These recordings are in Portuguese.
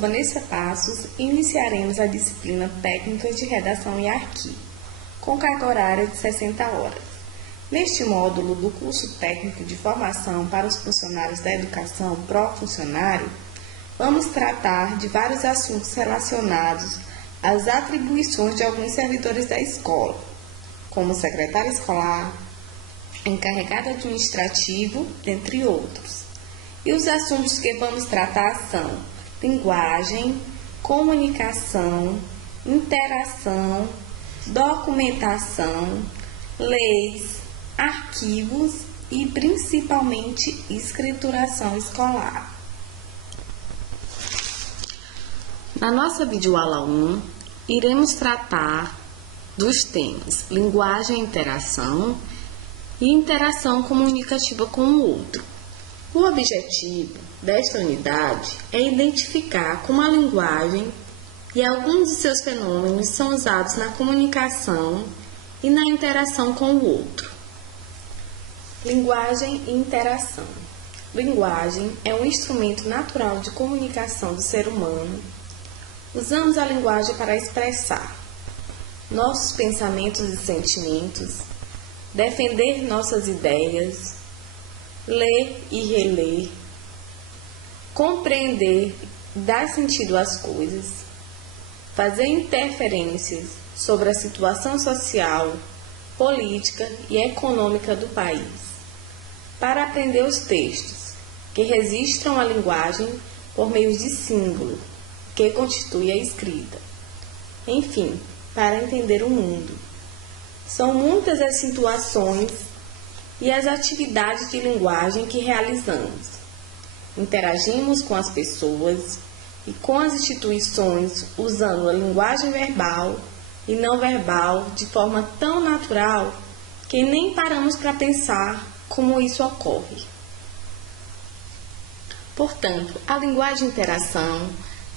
Vanessa Passos e iniciaremos a disciplina Técnicas de Redação e Arquivo, com carga horária de 60 horas. Neste módulo do curso técnico de formação para os funcionários da educação pró-funcionário, vamos tratar de vários assuntos relacionados às atribuições de alguns servidores da escola, como secretário escolar, encarregado administrativo, entre outros. E os assuntos que vamos tratar são linguagem, comunicação, interação, documentação, leis, arquivos e principalmente escrituração escolar. Na nossa videoaula 1, iremos tratar dos temas linguagem e interação comunicativa com o outro. O objetivo desta unidade é identificar como a linguagem e alguns de seus fenômenos são usados na comunicação e na interação com o outro. Linguagem e interação. Linguagem é um instrumento natural de comunicação do ser humano. Usamos a linguagem para expressar nossos pensamentos e sentimentos, defender nossas ideias, ler e reler, compreender, dar sentido às coisas, fazer interferências sobre a situação social, política e econômica do país, para aprender os textos, que registram a linguagem por meio de símbolo, que constitui a escrita. Enfim, para entender o mundo. São muitas as situações e as atividades de linguagem que realizamos. Interagimos com as pessoas e com as instituições usando a linguagem verbal e não verbal de forma tão natural que nem paramos para pensar como isso ocorre. Portanto, a linguagem e interação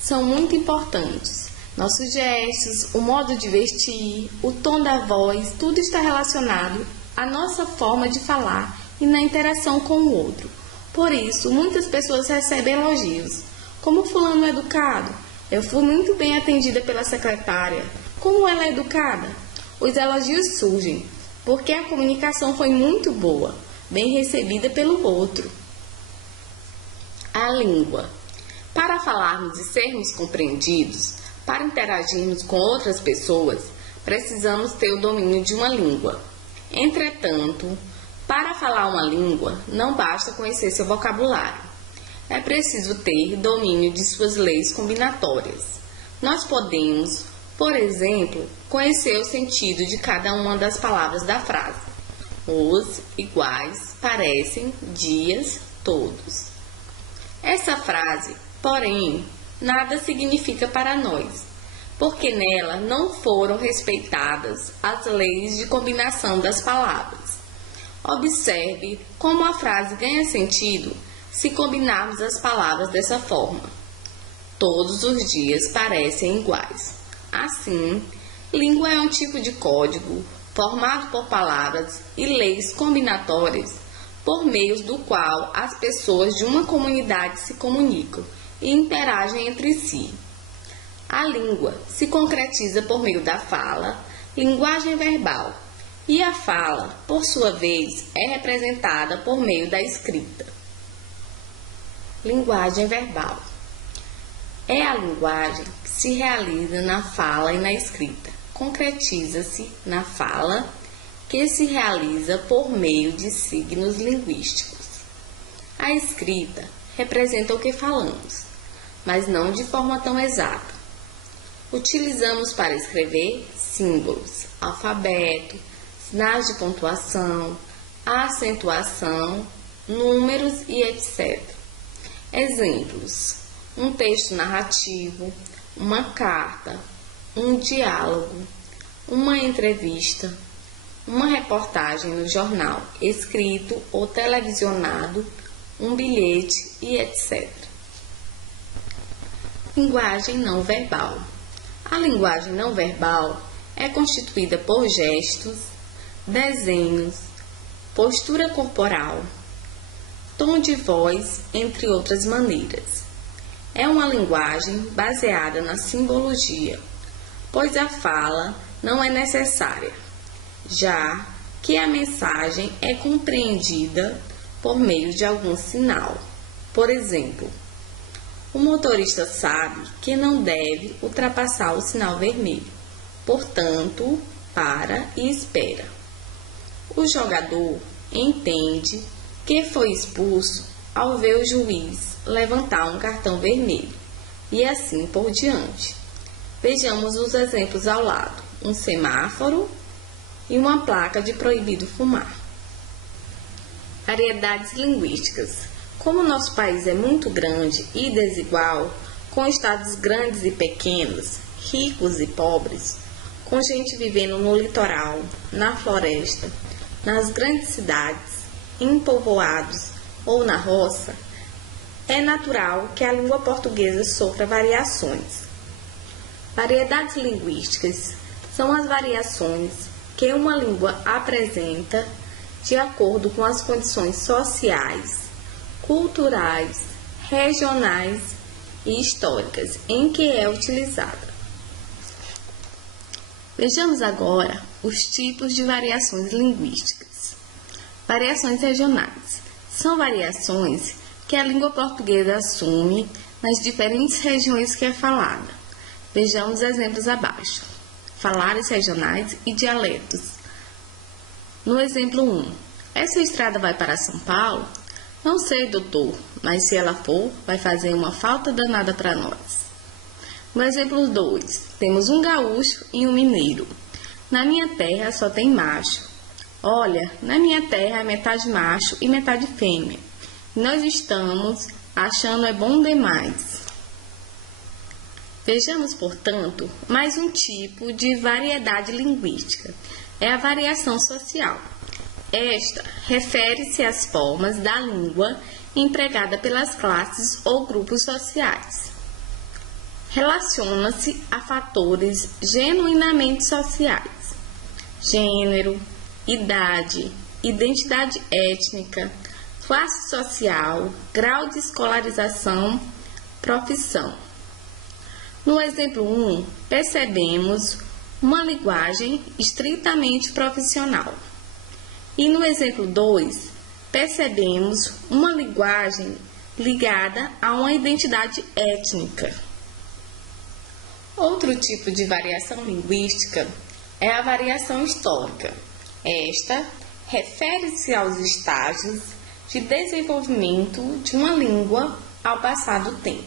são muito importantes. Nossos gestos, o modo de vestir, o tom da voz, tudo está relacionado à nossa forma de falar e na interação com o outro. Por isso, muitas pessoas recebem elogios. Como fulano é educado? Eu fui muito bem atendida pela secretária. Como ela é educada? Os elogios surgem porque a comunicação foi muito boa, bem recebida pelo outro. A língua. Para falarmos e sermos compreendidos, para interagirmos com outras pessoas, precisamos ter o domínio de uma língua. Entretanto, para falar uma língua, não basta conhecer seu vocabulário. É preciso ter domínio de suas leis combinatórias. Nós podemos, por exemplo, conhecer o sentido de cada uma das palavras da frase. Os, iguais, parecem, dias, todos. Essa frase, porém, nada significa para nós, porque nela não foram respeitadas as leis de combinação das palavras. Observe como a frase ganha sentido se combinarmos as palavras dessa forma. Todos os dias parecem iguais. Assim, língua é um tipo de código formado por palavras e leis combinatórias por meio do qual as pessoas de uma comunidade se comunicam e interagem entre si. A língua se concretiza por meio da fala, linguagem verbal, e a fala, por sua vez, é representada por meio da escrita. Linguagem verbal. É a linguagem que se realiza na fala e na escrita. Concretiza-se na fala, que se realiza por meio de signos linguísticos. A escrita representa o que falamos, mas não de forma tão exata. Utilizamos para escrever símbolos, alfabeto, sinais de pontuação, acentuação, números e etc. Exemplos: um texto narrativo, uma carta, um diálogo, uma entrevista, uma reportagem no jornal, escrito ou televisionado, um bilhete e etc. Linguagem não verbal. A linguagem não verbal é constituída por gestos, desenhos, postura corporal, tom de voz, entre outras maneiras. é uma linguagem baseada na simbologia, pois a fala não é necessária, já que a mensagem é compreendida por meio de algum sinal. Por exemplo, o motorista sabe que não deve ultrapassar o sinal vermelho, portanto, para e espera. O jogador entende que foi expulso ao ver o juiz levantar um cartão vermelho, e assim por diante. Vejamos os exemplos ao lado: um semáforo e uma placa de proibido fumar. Variedades linguísticas. Como nosso país é muito grande e desigual, com estados grandes e pequenos, ricos e pobres, com gente vivendo no litoral, na floresta, nas grandes cidades, em povoados ou na roça, é natural que a língua portuguesa sofra variações. Variedades linguísticas são as variações que uma língua apresenta de acordo com as condições sociais, culturais, regionais e históricas em que é utilizada. Vejamos agora os tipos de variações linguísticas. Variações regionais são variações que a língua portuguesa assume nas diferentes regiões que é falada. Vejamos exemplos abaixo. Falares regionais e dialetos. No exemplo 1, essa estrada vai para São Paulo? Não sei, doutor, mas se ela for, vai fazer uma falta danada para nós. No exemplo 2, temos um gaúcho e um mineiro. Na minha terra só tem macho. Olha, na minha terra é metade macho e metade fêmea. Nós estamos achando é bom demais. Vejamos, portanto, mais um tipo de variedade linguística. É a variação social. Esta refere-se às formas da língua empregada pelas classes ou grupos sociais. Relaciona-se a fatores genuinamente sociais: gênero, idade, identidade étnica, classe social, grau de escolarização, profissão. No exemplo 1, percebemos uma linguagem estritamente profissional. E no exemplo 2, percebemos uma linguagem ligada a uma identidade étnica. Outro tipo de variação linguística é a variação histórica. Esta refere-se aos estágios de desenvolvimento de uma língua ao passar do tempo.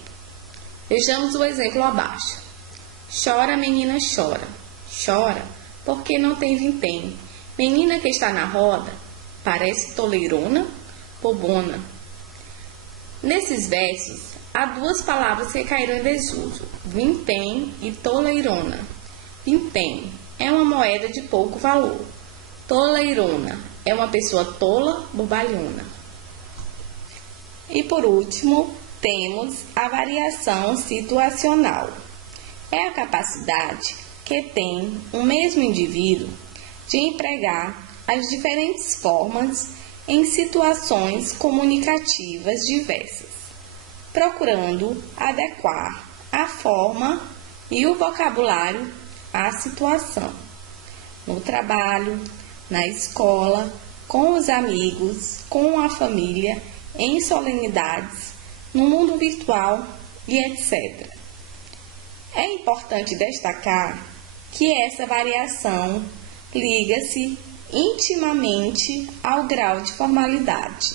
Vejamos o exemplo abaixo. Chora, menina, chora. Chora porque não tem vintém. Menina que está na roda, parece toleirona, bobona. Nesses versos, há duas palavras que caíram em desuso: vintém e toleirona. Vintém é uma moeda de pouco valor. Toleirona é uma pessoa tola, bobalhona. E por último, temos a variação situacional. É a capacidade que tem o mesmo indivíduo de empregar as diferentes formas em situações comunicativas diversas, procurando adequar a forma e o vocabulário à situação. No trabalho, na escola, com os amigos, com a família, em solenidades, no mundo virtual e etc. É importante destacar que essa variação liga-se intimamente ao grau de formalidade.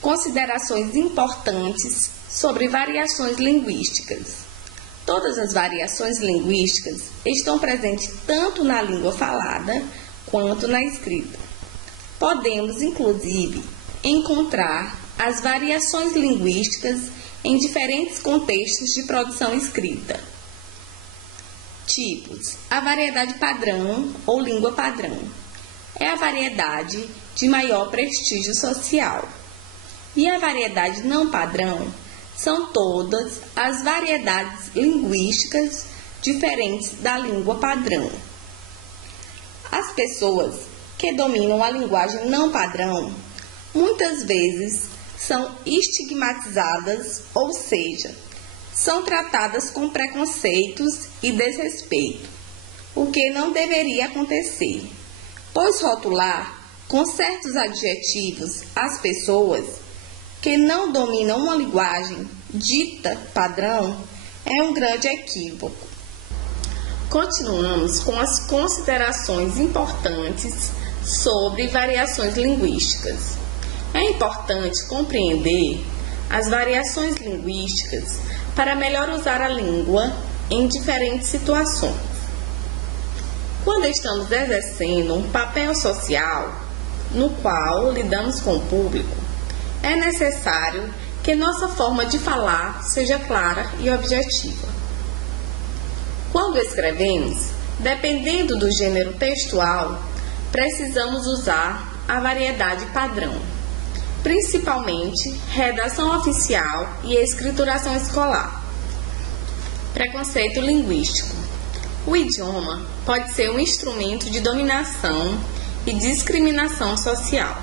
Considerações importantes sobre variações linguísticas. Todas as variações linguísticas estão presentes tanto na língua falada quanto na escrita. Podemos, inclusive, encontrar as variações linguísticas em diferentes contextos de produção escrita. Tipos: a variedade padrão ou língua padrão é a variedade de maior prestígio social. E a variedade não padrão são todas as variedades linguísticas diferentes da língua padrão. As pessoas que dominam a linguagem não padrão muitas vezes são estigmatizadas, ou seja, são tratadas com preconceitos e desrespeito, o que não deveria acontecer, pois rotular com certos adjetivos as pessoas que não dominam uma linguagem dita padrão é um grande equívoco. Continuamos com as considerações importantes sobre variações linguísticas. É importante compreender as variações linguísticas para melhor usar a língua em diferentes situações. Quando estamos exercendo um papel social no qual lidamos com o público, é necessário que nossa forma de falar seja clara e objetiva. Quando escrevemos, dependendo do gênero textual, precisamos usar a variedade padrão, principalmente redação oficial e escrituração escolar. Preconceito linguístico. O idioma pode ser um instrumento de dominação e discriminação social.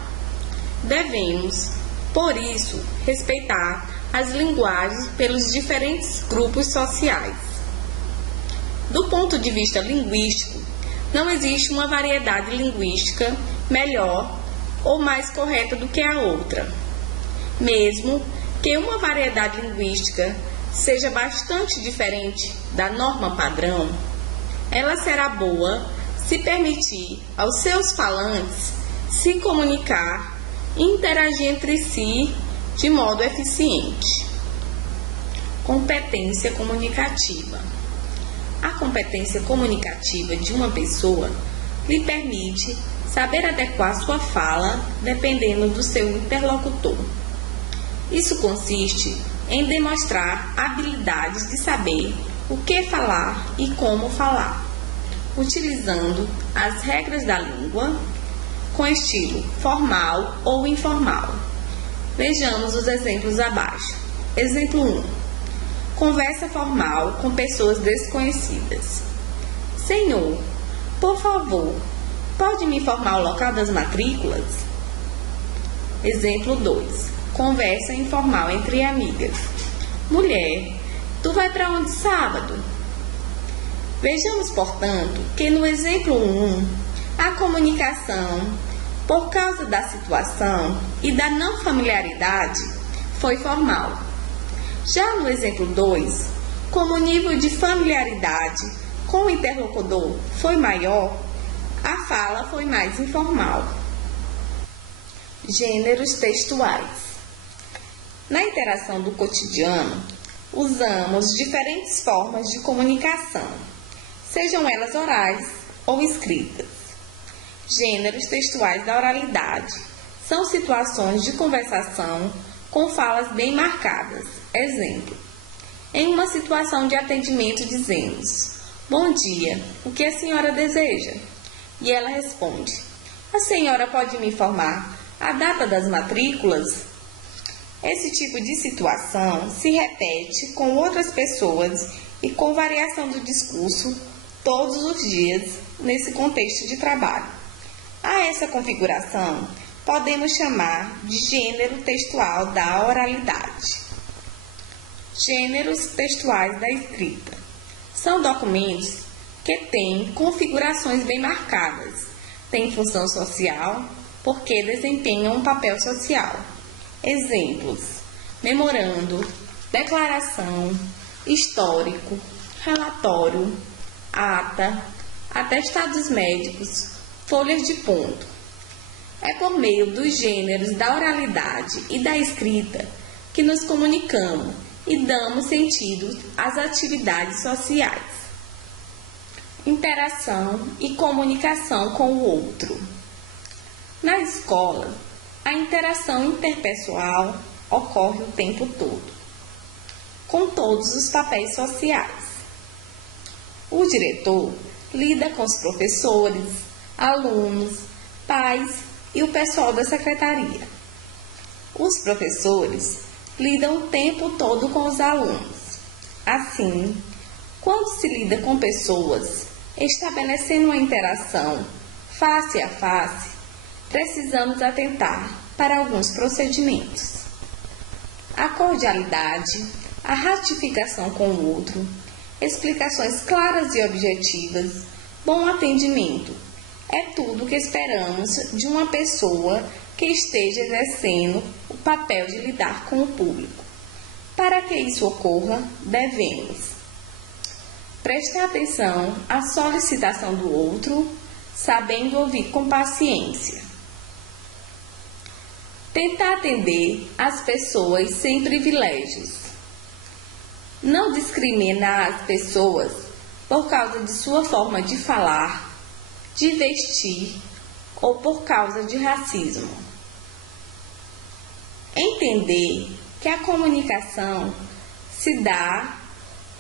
Devemos, por isso, respeitar as linguagens pelos diferentes grupos sociais. Do ponto de vista linguístico, não existe uma variedade linguística melhor ou mais correta do que a outra. Mesmo que uma variedade linguística seja bastante diferente da norma padrão, ela será boa se permitir aos seus falantes se comunicar e interagir entre si de modo eficiente. Competência comunicativa. A competência comunicativa de uma pessoa lhe permite saber adequar sua fala dependendo do seu interlocutor. Isso consiste em demonstrar habilidades de saber o que falar e como falar, utilizando as regras da língua com estilo formal ou informal. Vejamos os exemplos abaixo. Exemplo 1. Conversa formal com pessoas desconhecidas. Senhor, por favor, pode me informar o local das matrículas? Exemplo 2. Conversa informal entre amigas. Mulher, tu vai para onde sábado? Vejamos, portanto, que no exemplo 1, a comunicação, por causa da situação e da não familiaridade, foi formal. Já no exemplo 2, como o nível de familiaridade com o interlocutor foi maior, a fala foi mais informal. Gêneros textuais. Na interação do cotidiano, usamos diferentes formas de comunicação, sejam elas orais ou escritas. Gêneros textuais da oralidade são situações de conversação com falas bem marcadas. Exemplo: em uma situação de atendimento dizemos: bom dia, o que a senhora deseja? E ela responde: a senhora pode me informar a data das matrículas? Esse tipo de situação se repete com outras pessoas e com variação do discurso todos os dias nesse contexto de trabalho. A essa configuração podemos chamar de gênero textual da oralidade. Gêneros textuais da escrita. São documentos que têm configurações bem marcadas, têm função social porque desempenham um papel social. Exemplos: memorando, declaração, histórico, relatório, ata, atestados médicos, folhas de ponto. É por meio dos gêneros da oralidade e da escrita que nos comunicamos e damos sentido às atividades sociais. Interação e comunicação com o outro. Na escola, a interação interpessoal ocorre o tempo todo, com todos os papéis sociais. O diretor lida com os professores, alunos, pais e o pessoal da secretaria. Os professores lidam o tempo todo com os alunos. Assim, quando se lida com pessoas estabelecendo uma interação face a face, precisamos atentar para alguns procedimentos. a cordialidade, a ratificação com o outro, explicações claras e objetivas, bom atendimento. É tudo o que esperamos de uma pessoa que esteja exercendo o papel de lidar com o público. Para que isso ocorra, devemos prestar atenção à solicitação do outro, sabendo ouvir com paciência. Tentar atender as pessoas sem privilégios. Não discriminar as pessoas por causa de sua forma de falar, de vestir ou por causa de racismo. Entender que a comunicação se dá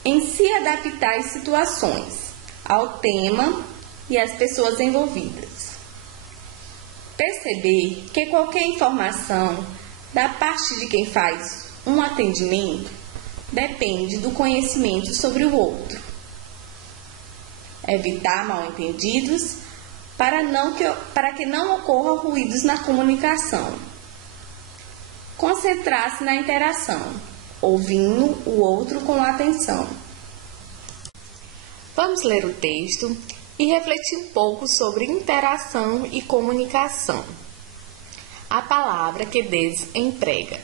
em se adaptar às situações, ao tema e às pessoas envolvidas. Perceber que qualquer informação da parte de quem faz um atendimento depende do conhecimento sobre o outro. Evitar mal-entendidos para que não ocorram ruídos na comunicação. Concentrar-se na interação, ouvindo o outro com atenção. Vamos ler o texto e refletir um pouco sobre interação e comunicação. A palavra que Deleuze emprega.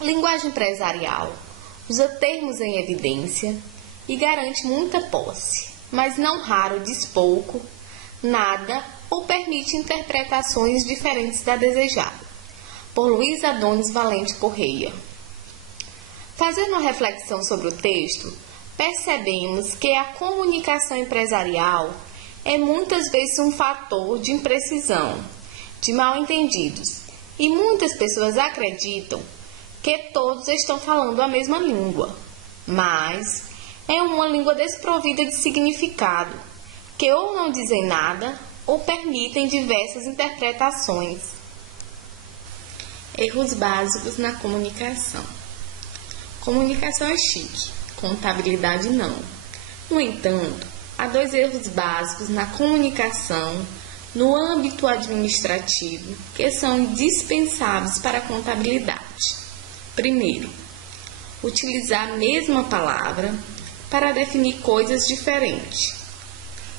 Linguagem empresarial usa termos em evidência e garante muita posse, mas não raro diz pouco, nada ou permite interpretações diferentes da desejada. Por Luiz Adonis Valente Correia. Fazendo uma reflexão sobre o texto, percebemos que a comunicação empresarial é muitas vezes um fator de imprecisão, de mal-entendidos, e muitas pessoas acreditam que todos estão falando a mesma língua, mas é uma língua desprovida de significado, que ou não dizem nada ou permitem diversas interpretações. Erros básicos na comunicação. Comunicação é chique, contabilidade não. No entanto, há 2 erros básicos na comunicação no âmbito administrativo que são indispensáveis para a contabilidade. Primeiro, utilizar a mesma palavra para definir coisas diferentes.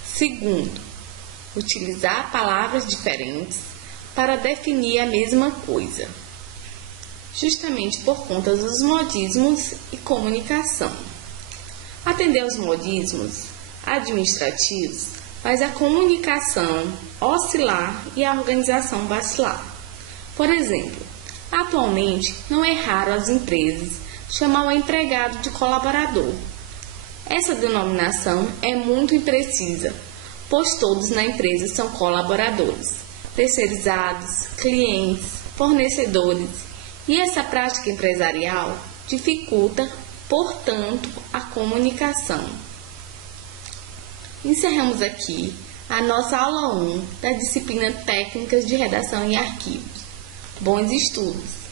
Segundo, utilizar palavras diferentes para definir a mesma coisa, justamente por conta dos modismos e comunicação. Atender aos modismos administrativos faz a comunicação oscilar e a organização vacilar. Por exemplo, atualmente não é raro as empresas chamar o empregado de colaborador. Essa denominação é muito imprecisa, pois todos na empresa são colaboradores, terceirizados, clientes, fornecedores, e essa prática empresarial dificulta, portanto, a comunicação. Encerramos aqui a nossa aula 1 da disciplina Técnicas de Redação em Arquivos. Bons estudos!